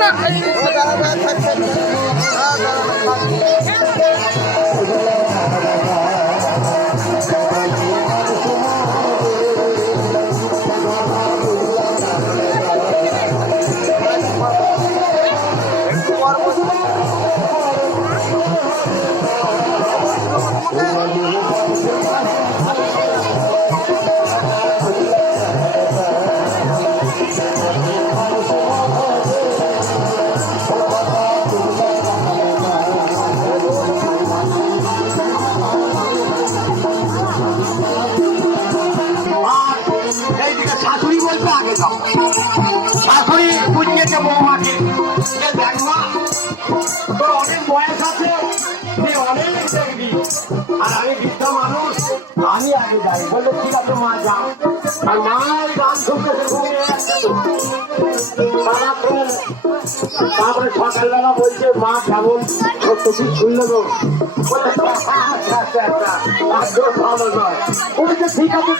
না শাশুড়ি বুঝিয়েছে বৌমাকে দেখ মা তোর অনেক বয়স আছে তুই অনেক দেখবি আর আমি বৃদ্ধ মানুষ আমি আগে যাই বললো ঠিক আছে মা যাও আর মা গান শুনতেছে ঘুমিয়ে যাচ্ছে তারপরে সকালবেলা বলছে মা কেমন সত্যি শুনলো গো বলে আচ্ছা আচ্ছা আচ্ছা ভালো নয় বলছে ঠিক আছে